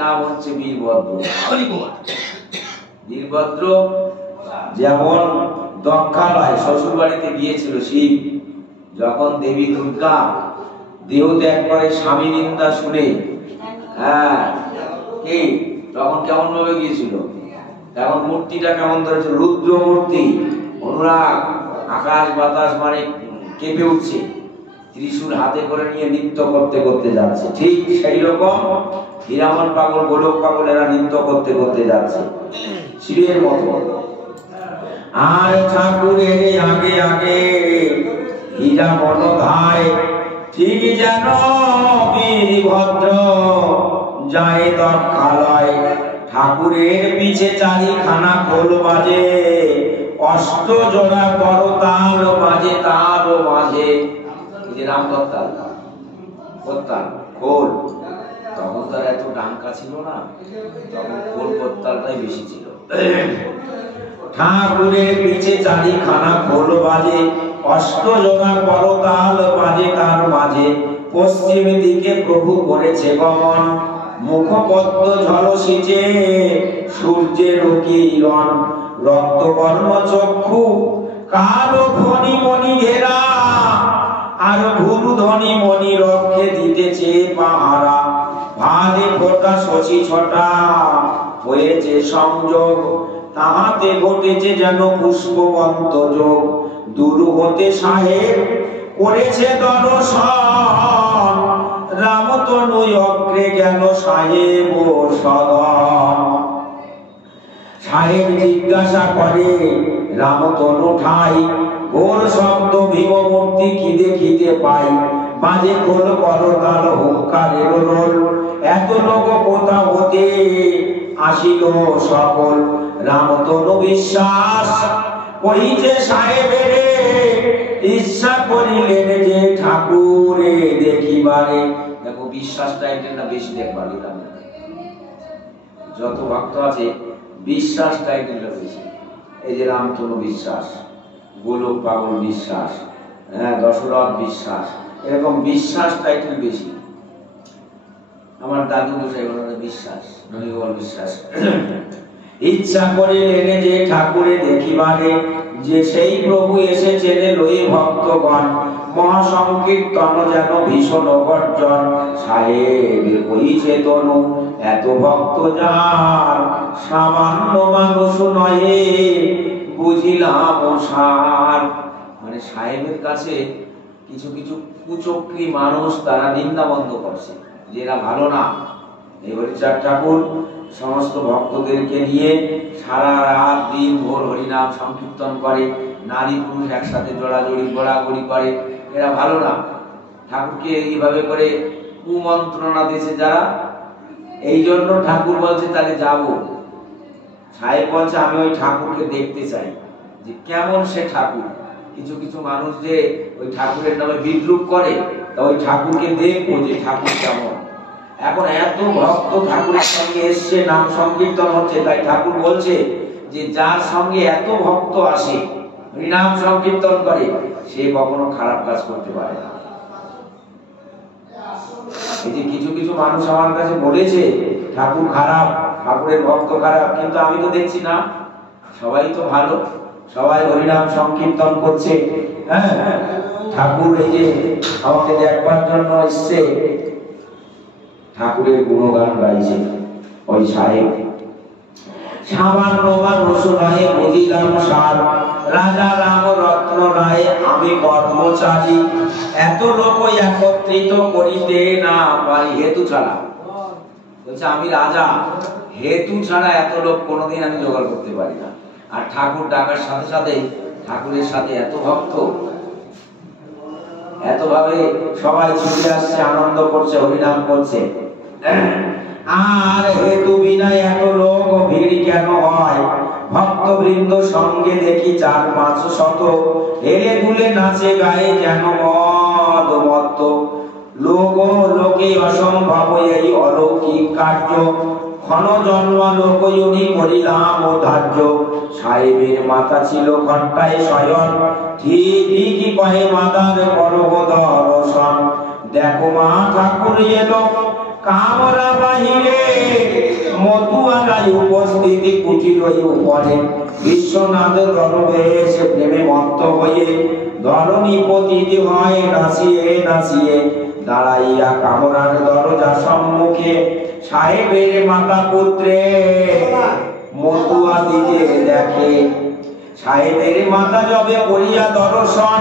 নাম হচ্ছে বীরভদ্র। বীরভদ্র যেমন দক্ষালয় শ্বশুর বাড়িতে গিয়েছিল শিব, যখন দেবী দুর্গা দেহ ত্যাগ করে স্বামী নিন্দা শুনে কি তখন কেমন ভাবে গিয়েছিল, তখন মূর্তিটা কেমন ধরেছিল, রুদ্র মূর্তি, অনুরাগ, আকাশ বাতাস মানে কেঁপে উঠছে, ত্রিশূল হাতে করে নিয়ে নৃত্য করতে করতে যাচ্ছে। ঠিক সেই রকম হীরামন পাগল, গোলক পাগল এরা নৃত্য করতে করতে যাচ্ছে শিবের মতো। আর ঠাকুরের আগে আগে হীরামন ধায়, ঠিক যেন বীরভদ্র যায় দক্ষালয়। ঠাকুরের পিছে চারিখানা খোল বাজে, অষ্ট জোড়া করতাল বাজে তার মাঝে। রাম করতাল করতাল খোল, তখন তার এত ডাঙ্কা ছিল না, তখন খোল করতালটাই বেশি ছিল। ঠাকুরের পিছে চারিখানা খোল বাজে, অষ্ট জোড়া করতাল বাজে তার মাঝে। পশ্চিম দিকে প্রভু করেছে গমন, মুখপদ্ম ঝলসিছে সূর্যের কিরণ। রক্তবর্ণ চক্ষু কালো ফণি মণি ঘেরা, আর ভূধনি মণি রক্ষে দিতেছে পাহারা। ভাজে ফোটা শশী ছটা হয়েছে সংযোগ, তাহাতে ঘটেছে যেন পুষ্পবন্ত যোগ। দূর হতে সাহেব করেছে দর্শন, রামতনু অগ্রে গেল সাহেব সদন। সাহেব জিজ্ঞাসা করে রামতনু ঠাই, ঘোর শব্দ ভীম মূর্তি খিদে খিদে পাই। বাজে খোল করতাল হুঙ্কারের রোল, এত লোক কোথা হতে আসিল সকল। রামতনু বিশ্বাস কহিছে সাহেবের, ইচ্ছা করিলেন যে ঠাকুরে দেখিবারে। দেখো বিশ্বাসটা এটা বেশি দেখবার, যত ভক্ত আছে বিশ্বাস টাইটেলটা বেশি। এই যে রামতনু বিশ্বাস, গোলক পাগল বিশ্বাস, দশরথ বিশ্বাস, এরকম বিশ্বাস টাইটেল বেশি। আমার দাদু গোসাই বিশ্বাস, ননীগোপাল বিশ্বাস। ইচ্ছা করিলেন যে ঠাকুরে দেখিবারে, যে সেই প্রভু এসেছেন লয়ে ভক্তগণ। মহাসংকীর্তন যেন ভীষণ গর্জন, সাহেব কইছে তনু এত ভক্ত যার, সামান্য মানুষ নহে বুঝিলাম সার। মানে সাহেবের কাছে কিছু কিছু কুচক্রী মানুষ তারা নিন্দা বন্ধ করছে, যে এরা ভালো না। এই হরিচাঁদ ঠাকুর সমস্ত ভক্তদেরকে নিয়ে সারা রাত দিন ভোর হরিনাম সংকীর্তন করে, নারী পুরুষ একসাথে জড়াজড়ি গোড়াগড়ি করে, এরা ভালো না। ঠাকুরকে এইভাবে করে কুমন্ত্রণা দিয়েছে যারা, এই জন্য ঠাকুর বলছে তাহলে যাব। সাহেব বলছে আমি ওই ঠাকুরকে দেখতে চাই, যে কেমন সে ঠাকুর। কিছু কিছু মানুষ যে ওই ঠাকুরের নামে বিদ্রুপ করে, তা ওই ঠাকুরকে দেখবো যে ঠাকুর কেমন। এখন এত ভক্ত ঠাকুরের সঙ্গে এসছে, নাম সংকীর্তন হচ্ছে, তাই ঠাকুর বলছে যে যার সঙ্গে এত ভক্ত আসে নাম সংকীর্তন করে, সে কখনো খারাপ কাজ করতে পারে না। এই যে কিছু কিছু মানুষ আমার কাছে বলেছে ঠাকুর খারাপ, ঠাকুরের ভক্ত খারাপ, কিন্তু আমি তো দেখছি না, সবাই তো ভালো, সবাই হরিনাম সংকীর্তন করছে। ঠাকুর এই যে আমাকে দেখবার জন্য এসছে, ঠাকুরের গুণগান গাইছে ওই সাহেব। সামান্য মানুষ নয় বুঝিলাম সার, রাজা রাম রত্ন রায় আমি কর্মচারী। এত লোক একত্রিত করিতে না পারি হেতু ছাড়া। বলছে আমি রাজা, হেতু ছাড়া এত লোক কোনোদিন আমি জোগাড় করতে পারি না। আর ঠাকুর ডাকার সাথে সাথে ঠাকুরের সাথে এত ভক্ত, এত ভাবে সবাই ছুটে আসছে, আনন্দ করছে, হরিনাম করছে। আর হেতু বিনা এত লোক ভিড় কেন হয়? ভক্তবৃন্দ সঙ্গে দেখি 4-500 হেলে দুলে নাচে গায়ে যেন মদ মত্ত। লোক লোকে অসম্ভব এই অলৌকিক কার্য, ক্ষণ জন্ম লোকয়ুনি করিলাম ও ধার্য। সাহেবের মাথা ছিল ঘণ্টায় শয়ন, ঠিকই কহে মাতার করব দর্শন। দেখো মা ঠাকুর এলো কামরা বাহিরে, মতুয়ারাই উপস্থিতি কুটির উপরে বিশ্বনাথ দরবে এসে প্রেমে মত্ত হয়ে ধরণী পতিত হয় নাচিয়ে নাচিয়ে দাঁড়াইয়া কামরার দরজা সম্মুখে সাহেবের মাতা পুত্রে মতুয়া দিকে দেখে। সাহেবের মাতা যবে করিয়া দর্শন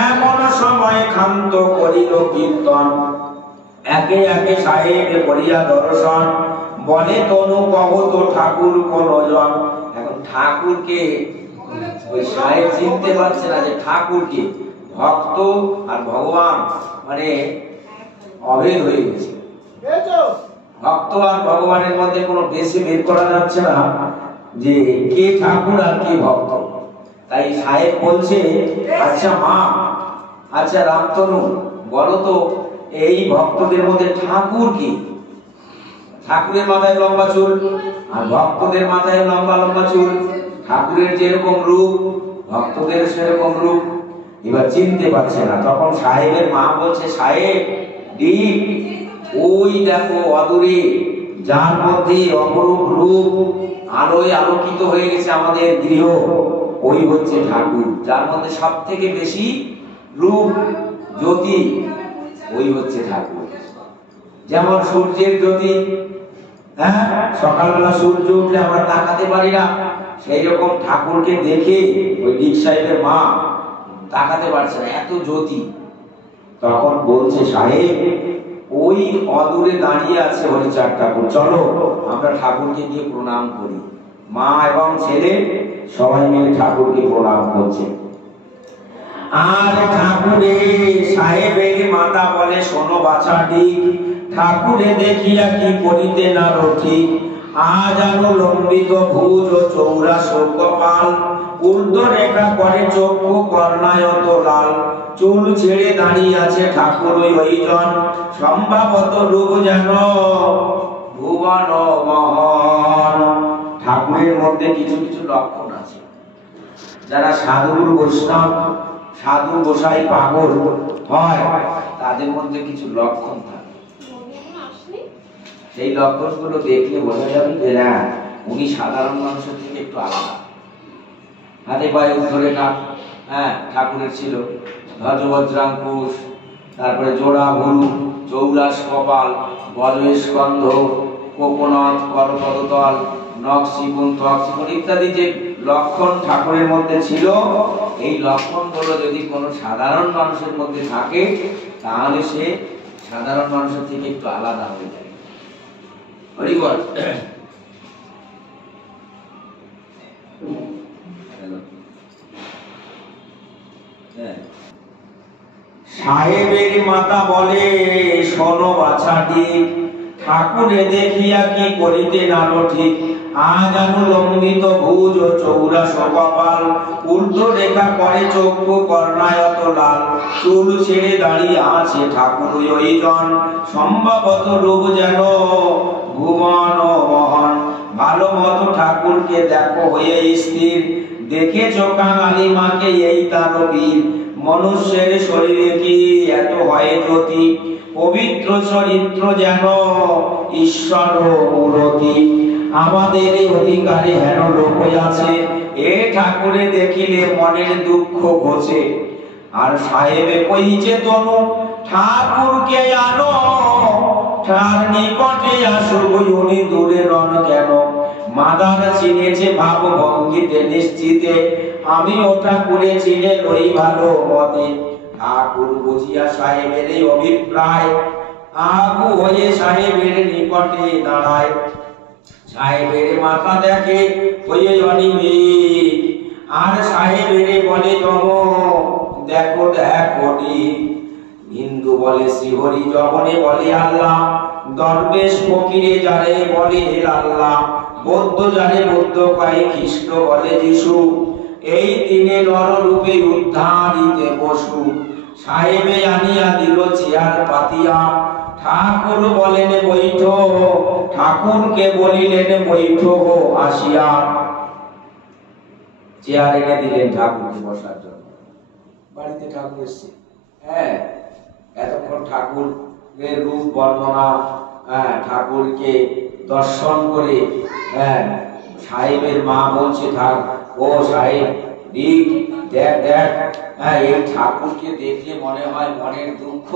এমন সময় ক্ষান্ত করিল কীর্তন। একে একে সাহেব করিয়া দর্শন বলে তনু কহত ঠাকুর কোন জন। এখন ঠাকুরকে ওই সাহেব চিনতে পারছে না যে ঠাকুরকে, ভক্ত আর ভগবান মানে অভেদ হয়ে গেছে। ভক্ত আর ভগবানের মধ্যে কোনো বেশি বের করা যাচ্ছে না যে কে ঠাকুর আর কে ভক্ত। তাই সাহেব বলছে, আচ্ছা মা, আচ্ছা রামতনু, বলো তো এই ভক্তদের মধ্যে ঠাকুর কি? ঠাকুরের মাথায় লম্বা চুল আর ভক্তদের মাথায় লম্বা লম্বা চুল। ঠাকুরের যেরকম রূপ ভক্তদের সেরকম রূপ। এবার চিনতে পারছে না। তখন সাহেবের মা বলছে, সাহেব দীপ, ওই দেখো অদূরে যার মধ্যে অপরূপ রূপ আলোয় আলোকিত হয়ে গেছে আমাদের গৃহ, ওই হচ্ছে ঠাকুর। যার মধ্যে সব থেকে বেশি রূপ জ্যোতি, ওই হচ্ছে ঠাকুর। যেমন সূর্যের জ্যোতি, হ্যাঁ, সকালবেলা সূর্য উঠলে আমরা তাকাতে পারি না, সেই রকম ঠাকুরকে দেখে ওই দীপ সাহেবের মা তাকাতে পারছে না, এত জ্যোতি। তখন বলছে, সাহেব ওই অদূরে দাঁড়িয়ে আছে হরিচাঁদ ঠাকুর, চলো আমরা ঠাকুরকে গিয়ে প্রণাম করি। মা এবং ছেলে সবাই মিলে ঠাকুরকে প্রণাম করছে। আর ঠাকুরে সাহেবের মাতা বলে, শোনো বাছাটি, ঠাকুরে দেখিয়া কি করিতে না ঠিক। আজ আরো লম্বিত ভুজ ও চৌরাশ কপাল, ঊর্ধ্ব রেখা করে চক্ষু কর্ণায়ত লাল। চুল ছেড়ে দাঁড়িয়ে আছে ঠাকুর ওইজন, সম্ভবত রূপ যেন ভুবন মহন। ঠাকুরের মধ্যে কিছু কিছু লক্ষণ আছে। যারা সাধুর বৈষ্ণব, সাধু গোসাই পাগল হয়, তাদের মধ্যে কিছু লক্ষণ থাকে। সেই লক্ষণগুলো দেখলে বোঝা যাবে যে না, উনি সাধারণ মানুষের থেকে একটু আলাদা। হাতে পায়ে উদ্ধরেখা, হ্যাঁ, ঠাকুরের ছিল। ধ্বজবজ্রাঙ্কুশ, তারপরে জোড়া ভুরু, চৌরাশ কপাল, বজয় স্কন্ধ, কোকোনট, করপদতল, নখ চিকুন, ত্বক চিকুন ইত্যাদি যে লক্ষণ ঠাকুরের মধ্যে ছিল, এই লক্ষণগুলো যদি কোনো সাধারণ মানুষের মধ্যে থাকে তাহলে সে সাধারণ মানুষের থেকে একটু আলাদা হয়ে যায়। হরিবল। সাহেবের মাতা বলে, শোনো বাছাটি, ঠাকুরে দেখিয়া কি করিতে না ঠিক। আজ অনুলম্বিত ভুজ ও চৌরাশ কপাল, ঊর্ধ্ব রেখা করে চক্ষু কর্ণায়ত লাল। চুল ছেড়ে দাঁড়িয়ে আছে ঠাকুর ওইজন, সম্ভবত রূপ যেন ভুবন মহন। ভালো মতো ঠাকুরকে দেখো হয়ে স্থির, দেখেছো কাঙালি মাকে এই তার বীর। মনুষ্যের শরীরে কি এত হয় জ্যোতি, পবিত্র চরিত্র যেন ঈশ্বর মূরতি। আমাদের অধিকারে হেন লোক আছে, এ ঠাকুরে দেখিলে মনের দুঃখ ঘোচে। আর সাহেবে কইছে তনু, ঠাকুরকে আনো, তার নিকটে আসো, উনি দূরে রন কেন। মাদার চিনেছে ভাব ভঙ্গিতে নিশ্চিতে, আমি ওটা করে চিনে লই ভালো মতে। ঠাকুর বুঝিয়া সাহেবের অভিপ্রায়, আগু হয়ে সাহেবের নিকটে দাঁড়ায়। সাহেবের মাথা দেখে হয়ে অনিমেষ, আর সাহেবের বলে তম দেখো দেখো। হিন্দু বলে শ্রীহরি, জগনে বলে আল্লাহ, দরবেশ ফকিরে যারে বলে আল্লাহ, বৌদ্ধ যারে বুদ্ধ কয়, খ্রিস্ট বলে যিশু। এই তিনে নর রূপে উদ্ধারিতে বসু। সাহেবে আনিয়া দিল চেয়ার পাতিয়া, ঠাকুর বলেন বৈঠো, ঠাকুরকে বলিলেন বৈঠো আসিয়া। চেয়ার এনে দিলেন ঠাকুরকে বসার জন্য। বাড়িতে ঠাকুর এসছে, হ্যাঁ, এতক্ষণ ঠাকুরের রূপ বর্ণনা, ঠাকুরকে দর্শন করে সাহেবের মা বলছে, থাক ও সাহেব দেখ দেখ দেখ, এই ঠাকুরকে দেখলে মনে হয় মনের দুঃখ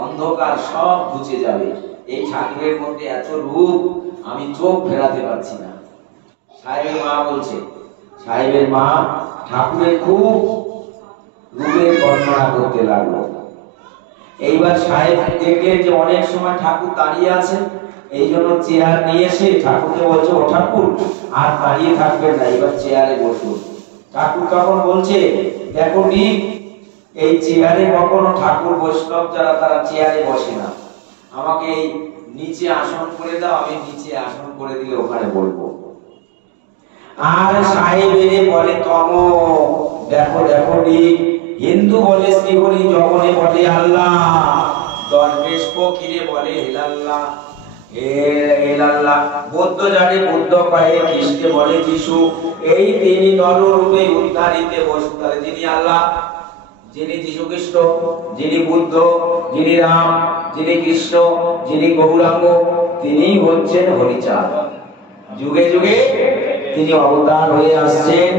অন্ধকার সব ঘুচে যাবে। এই ঠাকুরের মধ্যে এত রূপ, আমি চোখ ফেরাতে পারছি না। সাহেবের মা বলছে, সাহেবের মা ঠাকুরের খুব রূপের বর্ণনা করতে লাগলো। এইবার সাহেব দেখলেন যে অনেক সময় ঠাকুর দাঁড়িয়ে আছে, এই জন্য চেয়ার নিয়ে এসে ঠাকুরকে বলছে, ও ঠাকুর আর দাঁড়িয়ে থাকবেন না, এবার চেয়ারে বসুন। ঠাকুর তখন বলছে, দেখো ঠিক এই চেয়ারে কখনো ঠাকুর বৈষ্ণব যারা তারা চেয়ারে বসে না, আমাকে এই নিচে আসন করে দাও, আমি নিচে আসন করে দিলে ওখানে বলবো। আর সাহেবের বলে তম, দেখো দেখো ঠিক হিন্দু বলে শ্রীহরি, জগনে বলে আল্লাহ, দরবেশ ফকিরে বলে হেলাল্লাহ হেলাল্লাহ, বৌদ্ধ জানে বুদ্ধ কয়ে, খ্রিস্টে বলে যিশু, এই তিনি নররূপে উদ্ধারিতে বসুতারে। যিনি আল্লাহ, যিনি যীশু খ্রিস্ট, যিনি বুদ্ধ, যিনি রাম, যিনি কৃষ্ণ, যিনি গৌরাঙ্গ, তিনি হচ্ছেন হরিচাঁদ। যুগে যুগে তিনি অবতার হয়ে আসছেন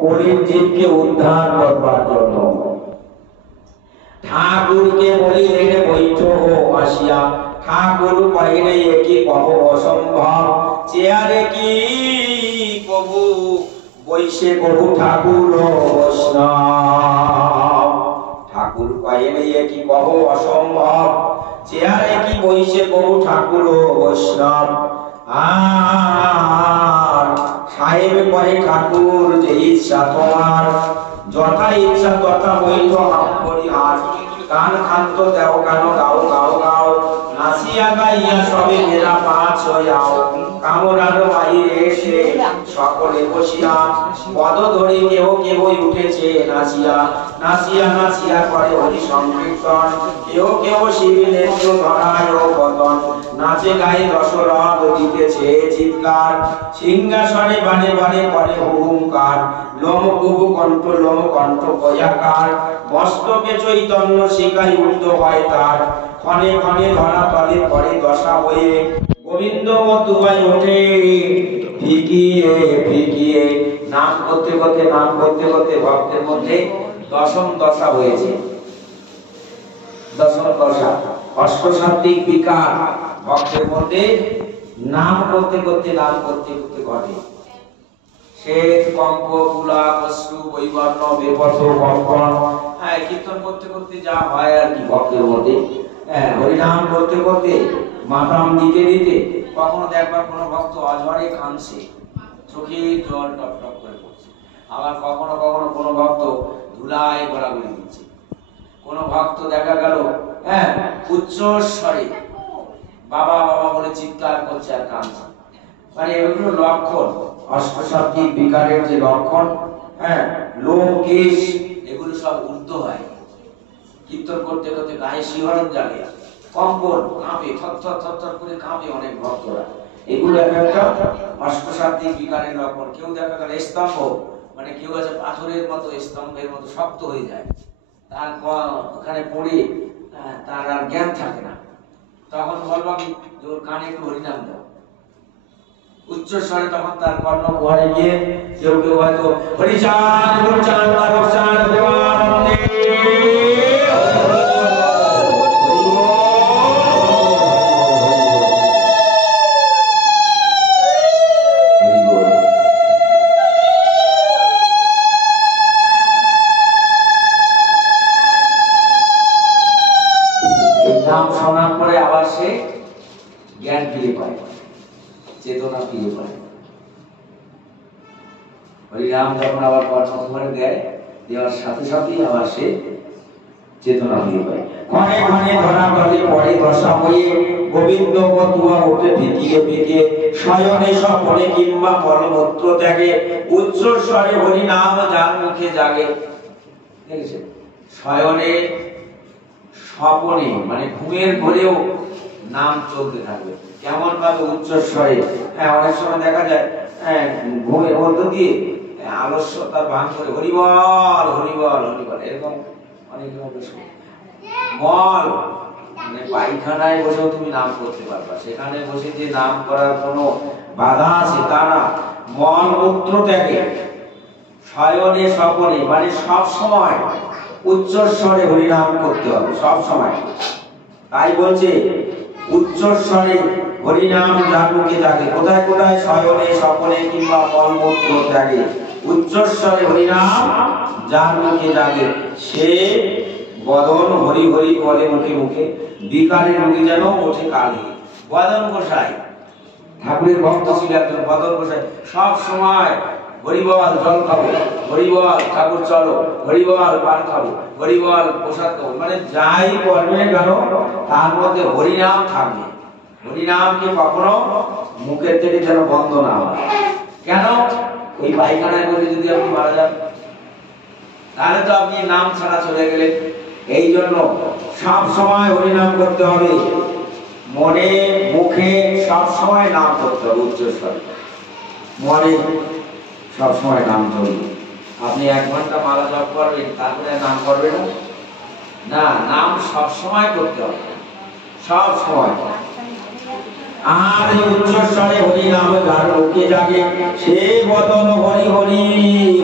কলির জীবকে উদ্ধার করবার জন্য। ঠাকুরকে বলিলেন বৈঠো আসিয়া, ঠাকুর কহিলে কি কহ অসম্ভব, চেয়ারে কি কবু বৈশে কবু ঠাকুর বৈষ্ণব। ঠাকুর কহিলে কি কহ অসম্ভব, চেয়ারে কি বৈশে কবু ঠাকুর বৈষ্ণব। আর সাহেব কহে, ঠাকুর যে ইচ্ছা তোমার, যথা ইচ্ছা তথা বৈধ আপরিহার, গান খান্ত দেও গান গাও গাও গাও, নাচিয়া গাইয়া সবে মেরা পাঁচ হইয়াও, কামরার বাইরে এসে সকলে বসিয়া, পদ ধরে কেহ কেহ উঠেছে নাচিয়া, নাচিয়া নাচিয়া করে হরি সংকীর্তন, কেহ কেহ শিবিনেত্র ধরায় পতন, নাচে গায়ে রসরব দিতেছে চিৎকার, সিংহাসনে বানে বানে করে হুঙ্কার, লোম কুবু কণ্ঠ লোম কণ্ঠ কয়াকার, মস্তকে চৈতন্য শিখাই উঠত হয় তার, ক্ষণে ক্ষণে ধরা তলে পরে দশা হয়ে, গোবিন্দ মধুবাই ওঠে ফিকিয়ে ফিকিয়ে। নাম করতে করতে নাম করতে করতে ভক্তের মধ্যে দশম দশা হয়েছে। দশম দশা অষ্টসাত্ত্বিক বিকার ভক্তের মধ্যে নাম করতে করতে নাম করতে করতে ঘটে। শ্বেত কম্প কুলা অশ্রু বৈবর্ণ বেপথ কম্পন, কীর্তন করতে করতে যা হয় আর কি ভক্তের মধ্যে, হরিনাম করতে করতে মাতাম দিতে দিতে কখনো দেখবা কোনো ভক্ত অঝরে কাঁদছে, চোখে জল টপ টপ করে পড়ছে, আবার কখনো কখনো কোনো ভক্ত ধুলায় গড়াগড়ি দিচ্ছে, কোনো ভক্ত দেখা গেল উচ্চ স্বরে বাবা বাবা বলে চিৎকার করছে আর কাঁদছে। মানে এগুলো লক্ষণ, অষ্টসাত্ত্বিক বিকারের যে লক্ষণ, লোম কেশ এগুলো সব ঊর্ধ্ব হয়। কীর্তন করতে করতে গায়ে শিহরণ জাগে, কম্পন কাঁপে, থরথর থরথর করে কাঁপে অনেক ভক্তরা। এগুলো একটা অষ্টসাত্ত্বিক বিকারের লক্ষণ। কেউ দেখা গেল স্তম্ভ, মানে কেউ আছে পাথরের মতো স্তম্ভের মতো শক্ত হয়ে যায়, তারপর ওখানে পড়ে তার আর জ্ঞান থাকে না, তখন বলবা কি ওর কানে একটু হরিনাম দাও, উচ্চ স্বরে তখন তার কর্ণ ঘরে গিয়ে কেউ কেউ হয়তো হরিচাঁদ হরিচাঁদ হরিচাঁদ দেবানন্দে নাম শোনার পরে আবার সে জ্ঞান ফিরে পায়, চেতনা ফিরে পায়। হরিনাম যখন আবার কর্ণকুমারে দেয়, দেওয়ার সাথে সাথেই আবার সে চেতনা ফিরে পায়। ক্ষণে ক্ষণে ধরা তলে পড়ে দশা হয়ে, গোবিন্দ মতুয়া ওঠে ফিকিয়ে ফিকিয়ে, শয়নে স্বপনে কিংবা মলমূত্র ত্যাগে, উচ্চ স্বরে হরিনাম যার মুখে জাগে। দেখেছেন, শয়নে স্বপনে মানে ঘুমের ঘরেও নাম চলতে থাকবে। কেমন ভাবে উচ্চ স্বরে, অনেক সময় দেখা যায় ঘুমের মধ্য দিয়ে আলস্যতা ভাঙ করে হরিবল হরিবল হরিবল, এরকম অনেক মল মানে পায়খানায় বসেও তুমি নাম করতে পারবা, সেখানে বসে যে নাম করার কোনো বাধা আছে তা না। মল মূত্র ত্যাগে শয়নে স্বপনে মানে সব সময় উচ্চস্বরে হরিনাম করতে হবে, সব সময়। তাই বলছে উচ্চস্বরে হরিনাম যার মুখে জাগে, কোথায় কোথায়? শয়নে স্বপনে কিংবা মল মূত্র ত্যাগে উচ্চস্বরে হরিনাম যার মুখে জাগে, সে বদন হরি হরি বলে মুখে মুখে, বিকারের রোগী যেন ওঠে কালে। বদন গোসাই ঠাকুরের ভক্ত ছিল একজন, বদন গোসাই সব সময় হরিবল জল খাবো, হরিবল ঠাকুর চলো, হরিবল পান খাবো, হরিবল প্রসাদ খাবো, মানে যাই করবে কেন তার মধ্যে হরিনাম থাকবে। হরিনামকে কখনো মুখের থেকে যেন বন্ধ না হয়। কেন? ওই পায়খানায় বলে যদি আপনি মারা যান তাহলে তো আপনি নাম ছাড়া চলে গেলেন। এই জন্য সব সময় হরিনাম করতে হবে, মনে মুখে সব সময় নাম করতে হবে উচ্চস্বরে, মনে সব সময় নাম চলবে। আপনি 1 ঘন্টা মালা জপ করবেন তারপরে নাম করবেন না, নাম সব সময় করতে হবে, সব সময়। আর এই উচ্চস্বরে হরি নাম যার মুখে জাগে, সে বদন হরি হরি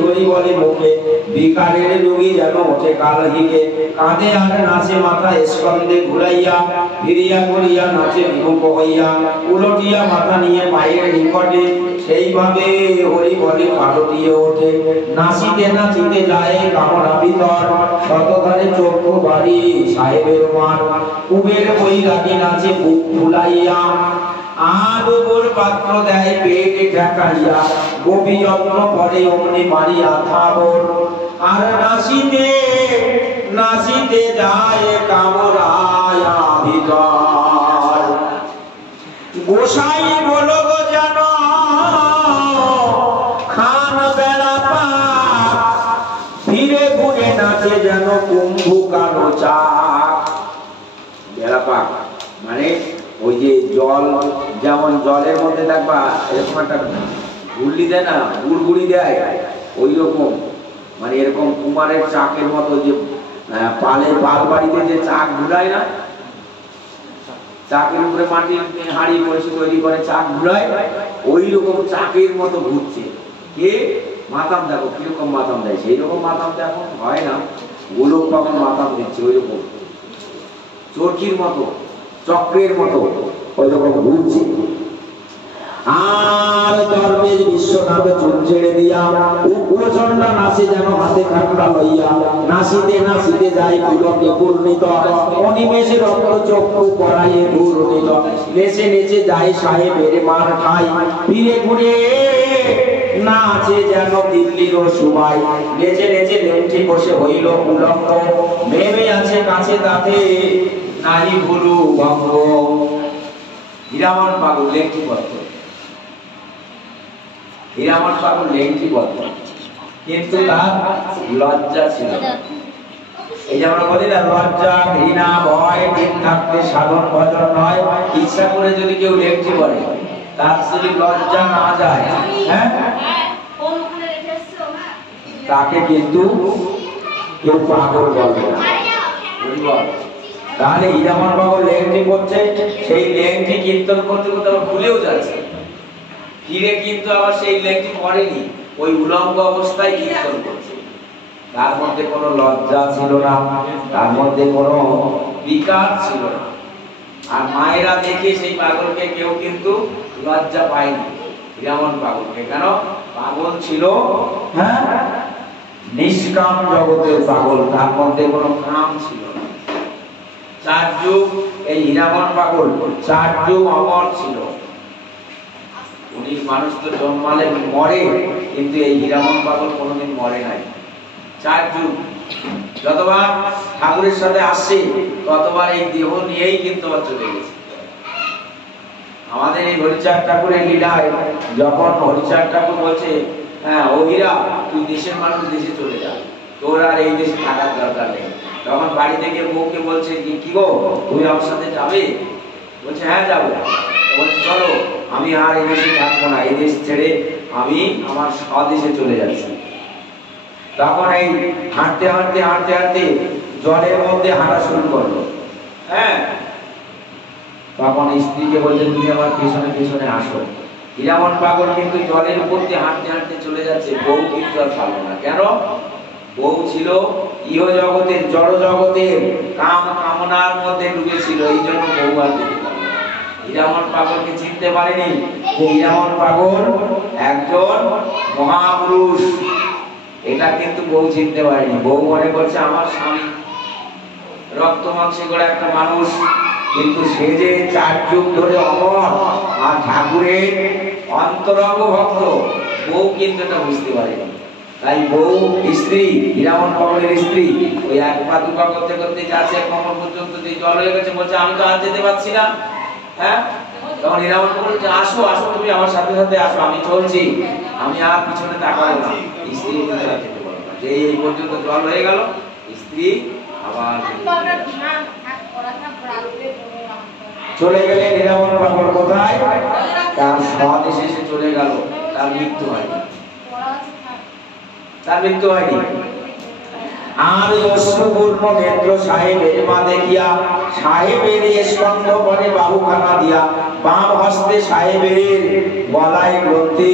হরি বলে মুখে, বিকারের রোগী যেন ওঠে কালহিকে, কাঁধে আর নাচে মাথা স্কন্ধে ঘুরাইয়া, ফিরিয়া করিয়া নাচে বিমুখ হইয়া, উলটিয়া মাথা নিয়ে পায়ের নিকটে, সেইভাবে হরি বলে পালটিয়ে ওঠে। নাচিতে নাচিতে যায় কামনা ভিতর, শতধারে চক্ষু বাড়ি সাহেবের মার, কুবের বৈরাগী নাচে বুক ফুলাইয়া, আলোর পাত্র দেয় পেটে ঢাকাইয়া, গোপী যত্ন করে অমনি মারিয়া থাবর। আর নাচিতে নাচিতে যায় কামরায়া ভিতর, গোসাই বলো গো যেন খান বেড়া পাক, ফিরে ঘুরে নাচে যেন কুম্ভকার চাক। বেড়া পাক মানে ওই যে জল, যেমন জলের মধ্যে দেখবা এরকম একটা ঘুরলি দেয় না, গুড়গুড়ি দেয়, ওই রকম মানে এরকম কুমারের চাকের মতো যে পালে পাল বাড়িতে যে চাক ঘুরায় না, চাকের উপরে মাটির হাঁড়ি বসে তৈরি করে চাক ঘুরায়, ওই রকম চাকের মতো ঘুরছে। কে? মাতাম দেখো কিরকম মাতাম দেয়, সেই রকম মাতাম তো এখন হয় না, গোলক তখন মাতাম দিচ্ছে ওই রকম চরকির মতো, চক্রের মতো ওই রকম ঘুরছে। আর দরবেশ বিশ্বনাথ চুল ছেড়ে দিয়া, উগ্রচণ্ডা নাচে যেন হাতে কাঁকড়া লইয়া, নাচিতে নাচিতে যায় পুলকে পূর্ণিত, অনিমেষে রক্ত চক্ষু পরায়ে ঘূর্ণিত, নেচে নেচে যায় সাহেবের মার ঠাই, ফিরে ঘুরে নাচে যেন দিল্লির সুমাই, নেচে নেচে লেংটি বসে হইল উলঙ্গ, ভেবে আছে কাছে তাতে নাই ভুলু ভঙ্গ। হীরামন পাগল লেংটি বদ্ধ, হীরামন পাগল লেংটি বদ্ধ, কিন্তু তার লজ্জা ছিল। এই যে আমরা বলি না লজ্জা ঘৃণা ভয় দিন থাকতে সাধন ভজন নয়, ইচ্ছা করে যদি কেউ লেংটি বলে তার যদি লজ্জা না যায়, হ্যাঁ তাকে কিন্তু কেউ পাগল বলবে না। তাহলে হীরামন পাগল লেংটি করছে, সেই লেংটি কীর্তন করতে করতে আবার ভুলেও যাচ্ছে, ফিরে কিন্তু আবার সেই লেংটি পড়েনি, ওই উলঙ্গ অবস্থায় কীর্তন করছে। তার মধ্যে কোনো লজ্জা ছিল না, তার মধ্যে কোনো বিকার ছিল না। আর মায়েরা দেখে সেই পাগলকে কেউ কিন্তু লজ্জা পায়নি হীরামন পাগলকে, কেন? পাগল ছিল হ্যাঁ নিষ্কাম জগতের পাগল, তার মধ্যে কোনো কাম ছিল না। 4 যুগ এই হীরামন পাগল 4 যুগ অমর ছিল। উনি মানুষ তো জন্মালে মরে, কিন্তু এই হীরামন পাগল কোনোদিন মরে নাই। 4 যুগ যতবার ঠাকুরের সাথে আসছে ততবার এই দেহ নিয়েই কিন্তু চলে গেছে। আমাদের এই হরিচাঁদ ঠাকুরের লীলায় যখন হরিচাঁদ ঠাকুর বলছে, হ্যাঁ ও হীরা তুই দেশের মানুষ দেশে চলে যা, তোর আর এই দেশে থাকার দরকার নেই, তখন বাড়ি থেকে বউকে বলছে কি গো তুমি আমার সাথে যাবে? বলছে হ্যাঁ যাবো। বলছে চলো, আমি আর এই দেশে থাকবো না, এই দেশ ছেড়ে আমি আমার স্বদেশে চলে যাচ্ছি। তখন এই হাঁটতে হাঁটতে হাঁটতে হাঁটতে জলের মধ্যে হাঁটা শুরু করলো। হ্যাঁ তখন স্ত্রীকে বললেন তুমি আমার পেছনে পেছনে আসো। হীরামন পাগল কিন্তু জলের উপর দিয়ে হাঁটতে হাঁটতে চলে যাচ্ছে, বউ কিন্তু আর পারল না। কেন? বউ ছিল ইহ জগতের জড় জগতের কাম কামনার মধ্যে ডুবে ছিল, এই জন্য বউ আর যেতে পারল না। হীরামন পাগলকে চিনতে পারেনি যে হীরামন পাগল একজন মহাপুরুষ, এটা কিন্তু বউ চিনতে পারেনি। বউ মনে করছে আমার স্বামী রক্ত মাংসে গড়া একটা মানুষ, কিন্তু সে যে 4 যুগ ধরে অমর আর ঠাকুরের অন্তরঙ্গ ভক্ত, বউ কিন্তু এটা বুঝতে পারেনি। তাই বউ স্ত্রী, হীরামন পাগলের স্ত্রী, ওই এক পা দু পা করতে করতে যাচ্ছে, কোমর পর্যন্ত যে জল হয়ে গেছে, বলছে আমি তো আর যেতে পারছি না। হ্যাঁ, তখন হীরামন পাগল বলছে আসো আসো, তুমি আমার সাথে সাথে আসো, আমি চলছি, আমি আর পিছনে তাকাবো না। স্ত্রী যেতে পারলো না, যে এই পর্যন্ত জল হয়ে গেল, স্ত্রী আবার চলে গেলেন। হীরামন পাগল কোথায়? তার স্বদেশে সে চলে গেল। তার মৃত্যু হয়নি, তার মৃত্যু হয়নি। আর অশ্রুপূর্ণ নেত্র সাহেবের মা দেখিয়া সাহেবের স্কন্ধ করে বাহুখানা দিয়া বাম হস্তে সাহেবের গলায় গ্রন্থি,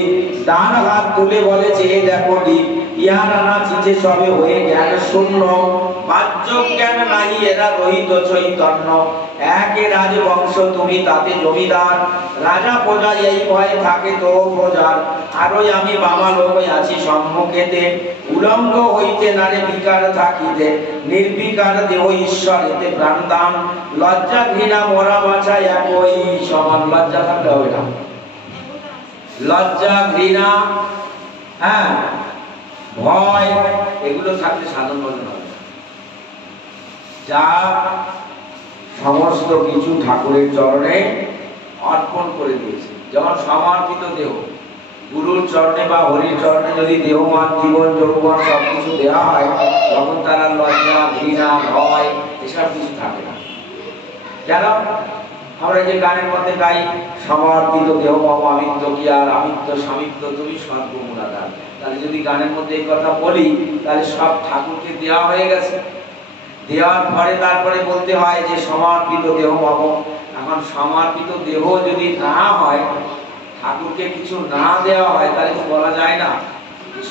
ডান হাত তুলে বলে চেয়ে দেখো দীপ, ইহারা না চিচে সবে হয়ে জ্ঞান শূন্য, বাহ্য জ্ঞান নাই এরা রহিত চৈতন্য, একে রাজবংশ তুমি তাতে জমিদার, রাজা প্রজা এই ভয়ে থাকে তো প্রজার, আরই আমি বামা লোক আছি সম্মুখেতে, উলঙ্গ হইতে নারে বিকার থাকিতে, নির্বিকার দেহ ঈশ্বর এতে প্রাণদান, লজ্জা ঘৃণা মরা বাছা একই সমান। লজ্জা থাকতে হবে না, লজ্জা ঘৃণা, হ্যাঁ, ভয়, এগুলো থাকলে সাধন ভজন হবে। যা সমস্ত কিছু ঠাকুরের চরণে অর্পণ করে দিয়েছে, যেমন সমর্পিত দেহ, গুরুর চরণে বা হরির চরণে যদি দেহমান জীবন যৌবন সবকিছু দেওয়া হয়, তখন তারা লজ্জা ঘৃণা ভয় এসব কিছু থাকে না। কেন? আমরা যে গানের মধ্যে গাই, সমর্পিত দেহ মম আমিত্ব কি আর আমিত্ব স্বামিত্ব তুমি সর্বমূলাধার, তাহলে যদি গানের মধ্যে এই কথা বলি, তাহলে সব ঠাকুরকে দেওয়া হয়ে গেছে। দেওয়ার পরে তারপরে বলতে হয় যে সমর্পিত দেহ মম। এখন সমর্পিত দেহ যদি না হয়, ঠাকুরকে কিছু না দেওয়া হয়, তাহলে তো বলা যায় না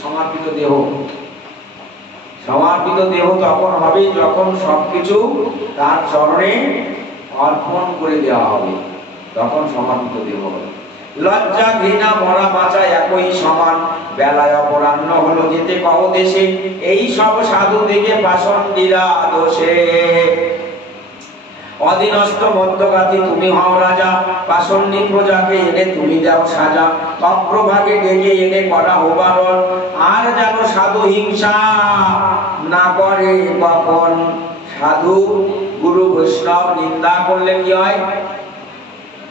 সমর্পিত দেহ। সমর্পিত দেহ তখন হবে যখন সবকিছু তার চরণে অর্পণ করে দেওয়া হবে, তখন সমর্পিত দেহ হবে। লজ্জা ঘৃণা মরা বাঁচা একই সমান, বেলায় অপরাহ্ন হলো যেতে কহ দেশে, এই সব সাধু দিকে পাষণ্ডীরা দোষে, অধীনস্থ মধ্যগাতি তুমি হও রাজা, পাষণ্ডী প্রজাকে এনে তুমি দাও সাজা, অপ্রভাগে ডেকে এনে করা হোবারণ, আর যেন সাধু হিংসা না করে কখন। সাধু গুরু বৈষ্ণব নিন্দা করলে কি হয়?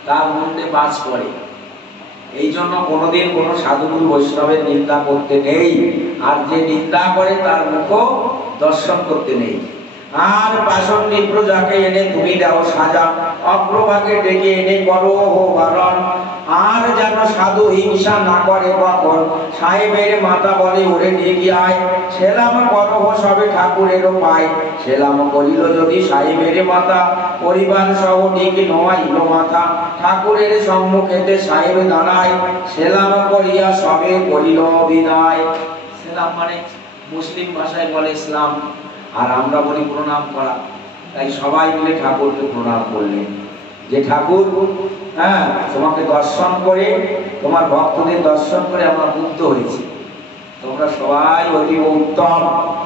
তার মধ্যে বাস করে। এই জন্য কোনোদিন কোনো সাধু গুরু বৈষ্ণবের নিন্দা করতে নেই, আর যে নিন্দা করে তার মুখ দর্শন করতে নেই। আর পাষণ্ডী প্রজাকে এনে তুমি দাও সাজা, অগ্রভাগে ডেকে এনে করো বারণ, আর যেন সাধু হিংসা না করে কখন। সাহেবের মাতা বলে ওরে ডেকে আয়, সেলাম করহ সবে ঠাকুরের পায়, সেলাম করিল যদি সাহেবের মাতা, পরিবার সহ ডেকে নোয়াইল মাথা, ঠাকুরের সম্মুখেতে সাহেব দাঁড়ায়, সেলাম করিয়া সবে করিল বিদায়। সেলাম মানে মুসলিম ভাষায় বলে ইসলাম, আর আমরা বলি প্রণাম করা। তাই সবাই মিলে ঠাকুরকে প্রণাম করলেন যে ঠাকুর, হ্যাঁ, তোমাকে দর্শন করে, তোমার ভক্তদের দর্শন করে আমরা মুগ্ধ হয়েছি, তোমরা সবাই অতীব উত্তম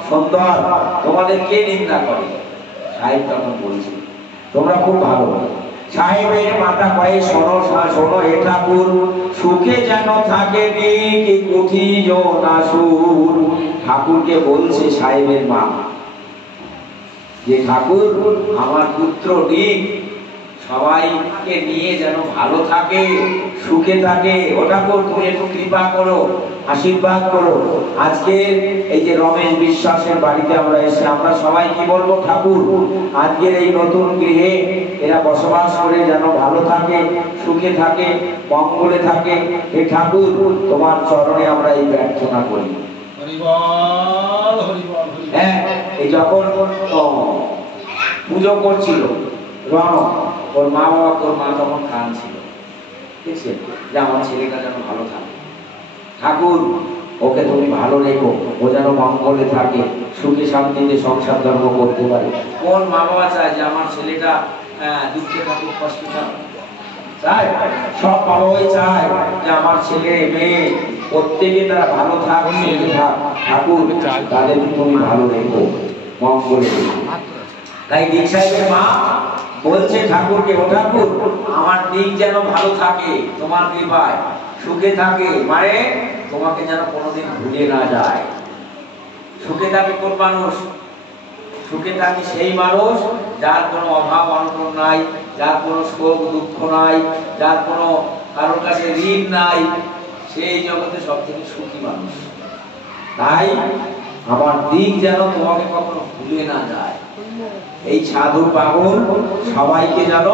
সুন্দর, তোমাদের কে নিন্দা করে? সাহেব তখন বলছে তোমরা খুব ভালো। সাহেবের মাতা কয়ে শোনো শোনো হে ঠাকুর, সুখে যেন থাকে কি কুঠি না সুর। ঠাকুরকে বলছে সাহেবের মা যে ঠাকুর, আমার পুত্র ডিক সবাইকে নিয়ে যেন ভালো থাকে, সুখে থাকে, ও ঠাকুর তুমি একটু কৃপা করো, আশীর্বাদ করো। আজকে এই যে রমেশ বিশ্বাসের বাড়িতে আমরা এসে আমরা সবাই কি বলবো? ঠাকুর আজকের এই নতুন গৃহে এরা বসবাস করে যেন ভালো থাকে, সুখে থাকে, মঙ্গলে থাকে। হে ঠাকুর তোমার চরণে আমরা এই প্রার্থনা করি। হ্যাঁ, এই যখন পুজো করছিল রণ, ওর মা বাবা, ওর মা তখন কাঁদছিল, দেখছেন, যে আমার ছেলেটা যেন ভালো থাকে। ঠাকুর ওকে তুমি ভালো রেখো, ও যেন মঙ্গলে থাকে, সুখে শান্তিতে সংসার ধর্ম করতে পারে। কোন মা বাবা চায় যে আমার ছেলেটা দুঃখে থাকুক, কষ্টে থাকুক? চায়? সব বাবাই চায় যে আমার ছেলে মেয়ে প্রত্যেকে তারা ভালো থাক, সুখে থাক। ঠাকুর তাদের তুমি ভালো রেখো, মঙ্গলে রেখো। তাই দিক সাহেবের মা বলছে ঠাকুরকে, ও ঠাকুর আমার দিক যেন ভালো থাকে, তোমার কৃপায় সুখে থাকে, মানে তোমাকে যেন কোনোদিন ভুলে না যায়। সুখে থাকে কোন মানুষ? সুখে থাকে সেই মানুষ যার কোনো অভাব অনটন নাই, যার কোনো শোক দুঃখ নাই, যার কোনো কারোর কাছে ঋণ নাই, সেই জগতে সবথেকে সুখী মানুষ। তাই আমার দিক যেন তোমাকে কখনো ভুলে না যায়। এই সাধু পাগল সবাইকে যেন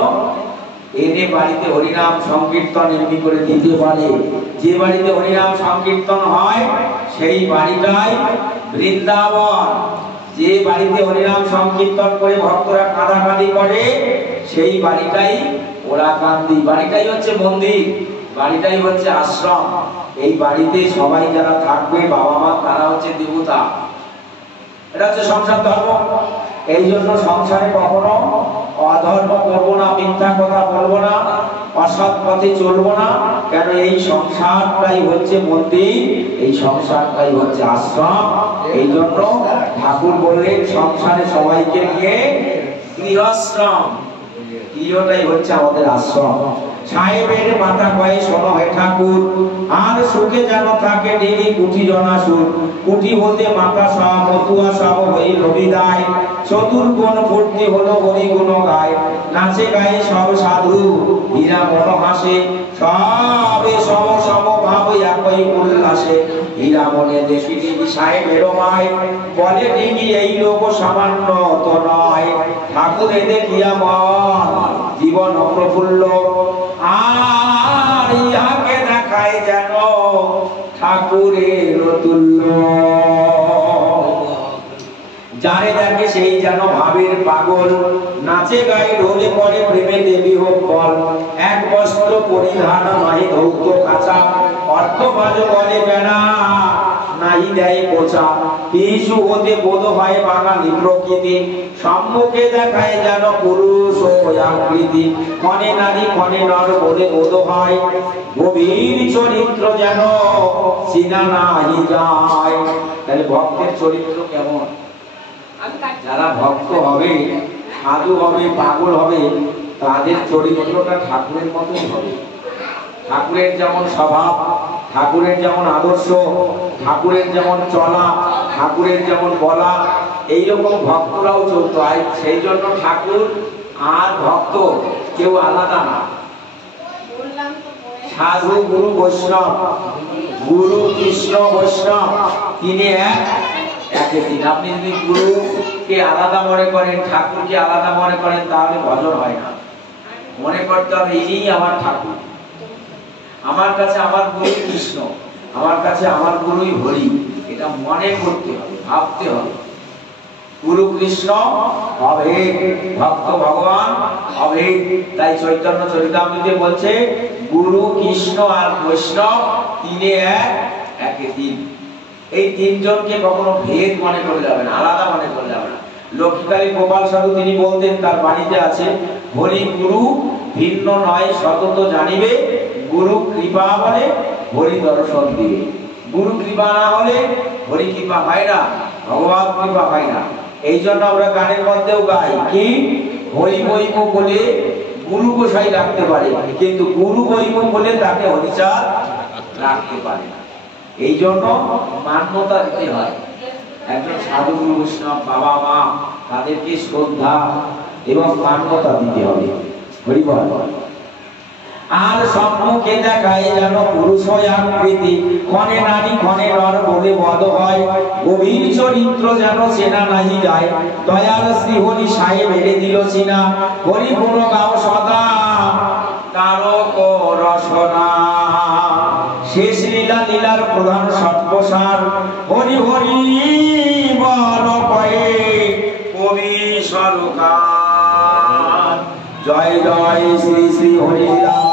এনে বাড়িতে হরিনাম সংকীর্তন এমনি করে দিতে পারে। যে বাড়িতে হরিনাম সংকীর্তন হয় সেই বাড়িটাই বৃন্দাবন। যে বাড়িতে হরিনাম সংকীর্তন করে ভক্তরা কাঁদাকাঁদি করে সেই বাড়িটাই ওরা কান্দি, বাড়িটাই হচ্ছে মন্দির, বাড়িটাই হচ্ছে আশ্রম। এই বাড়িতে সবাই যারা থাকবে বাবা মা, তারা হচ্ছে দেবতা। এটা হচ্ছে সংসার ধর্ম। এই জন্য সংসারে কখনো অধর্ম করবো না, মিথ্যা কথা বলবো না, অসৎ পথে চলবো না। কেন? এই সংসারটাই হচ্ছে মন্দির, এই সংসারটাই হচ্ছে আশ্রম। এই জন্য ঠাকুর বললেন সংসারে সবাইকে নিয়ে গৃহশ্রম, গৃহটাই হচ্ছে আমাদের আশ্রম। সাহেবের মাথা কয়ে শোনো হে ঠাকুর, আর সুখে যেন থাকে ডেলি কুটি জনাসুর। কুটি হতে মাথা সহ মতুয়া সহ হইল বিদায়, চতুর্গুণ ফুর্তি হলো হরি গুণ গায়। নাচে গায়ে সব সাধু হীরা মন হাসে, সবে সম সম ভাব একই উল্লাসে। হীরা মনে দেখি দেবী সাহেবের মায়, বলে ডিঙ্গি এই লোক সামান্য তো নয়। ঠাকুরে দেখিয়া মন জীবন প্রফুল্ল, আর ইহাকে দেখায় যেন ঠাকুরের তুল্য। যারে দেখে সেই যেন ভাবের পাগল, নাচে গায়ে ঢোলে পরে প্রেমে দেবী হোক বল। এক বস্ত্র পরিধান নহে ধৌত কাঁচা, অর্থ বাজ বলে বেড়া নাই দেয় পোচা। শিশু হতে বোধ হয় বাঙালি প্রকৃতি, সম্মুখে দেখায় যেন পুরুষ ও আকৃতি। কনে নারী কনে নর বলে বোধ হয়, গভীর চরিত্র যেন চিনা নাই যায়। তাহলে ভক্তের চরিত্র কেমন? যারা ভক্ত হবে, সাধু হবে, পাগল হবে, তাদের চরিত্রটা ঠাকুরের মতোই হবে। ঠাকুরের যেমন স্বভাব, ঠাকুরের যেমন আদর্শ, ঠাকুরের যেমন চলা, ঠাকুরের যেমন বলা, এইরকম ভক্তরাও চলতে হয়। সেই জন্য ঠাকুর আর ভক্ত কেউ আলাদা না। সাধু গুরু বৈষ্ণব, গুরু কৃষ্ণ বৈষ্ণব তিনি একে দিন। আপনি যদি গুরুকে আলাদা মনে করেন, ঠাকুরকে আলাদা মনে করেন, তাহলে ভজন হয় না। মনে করতে হবে ইনি আমার ঠাকুর, আমার কাছে আমার গুরু কৃষ্ণ, আমার কাছে আমার গুরুই হরি। এটা মনে করতে হবে, ভাবতে হবে। গুরু কৃষ্ণ অভেদ, ভক্ত ভগবান অভেদ। তাই চৈতন্য চরিতামৃতে বলছে গুরু কৃষ্ণ আর বৈষ্ণব তিনে এক, একে তিন। এই তিনজনকে কখনো ভেদ মনে করে যাবে না, আলাদা মনে করে যাবে না। লক্ষ্মীকালী গোপাল সাধু তিনি বলতেন, তার বাণীতে আছে, হরি গুরু ভিন্ন নয় সতত জানিবে, গুরু কৃপা বলে হরি দর্শন দিবে। গুরু কৃপা না হলে হরি কৃপা হয় না, ভগবান কৃপা হয় না। এই জন্য আমরা গানের মধ্যেও গাই কি, হরি বৈব বলে গুরু গোসাই রাখতে পারে, কিন্তু গুরু বৈব বলে তাকে হরিচাঁদ রাখতে পারে না। এই জন্য মান্যতা দিতে হয়। একজন সাধু গুরু বৈষ্ণব বাবা মা, তাদেরকে শ্রদ্ধা এবং মান্যতা দিতে হবে। হরি বল। আর সম্মুখে দেখায় যেন পুরুষ আকৃতি, ক্ষণে নারী ক্ষণে নর বলে বদ হয়। গভীর চরিত্র যেন চেনা নাহি যায়, দয়ার শ্রী হরি সাহেব এড়ে দিল চিনা। হরি গুণ গাও সদা তারক রসনা, শেষ লীলা লীলার প্রধান সর্বসার। হরি হরি বল কয়ে কবি সরকার। জয় জয় শ্রী শ্রী হরি রাম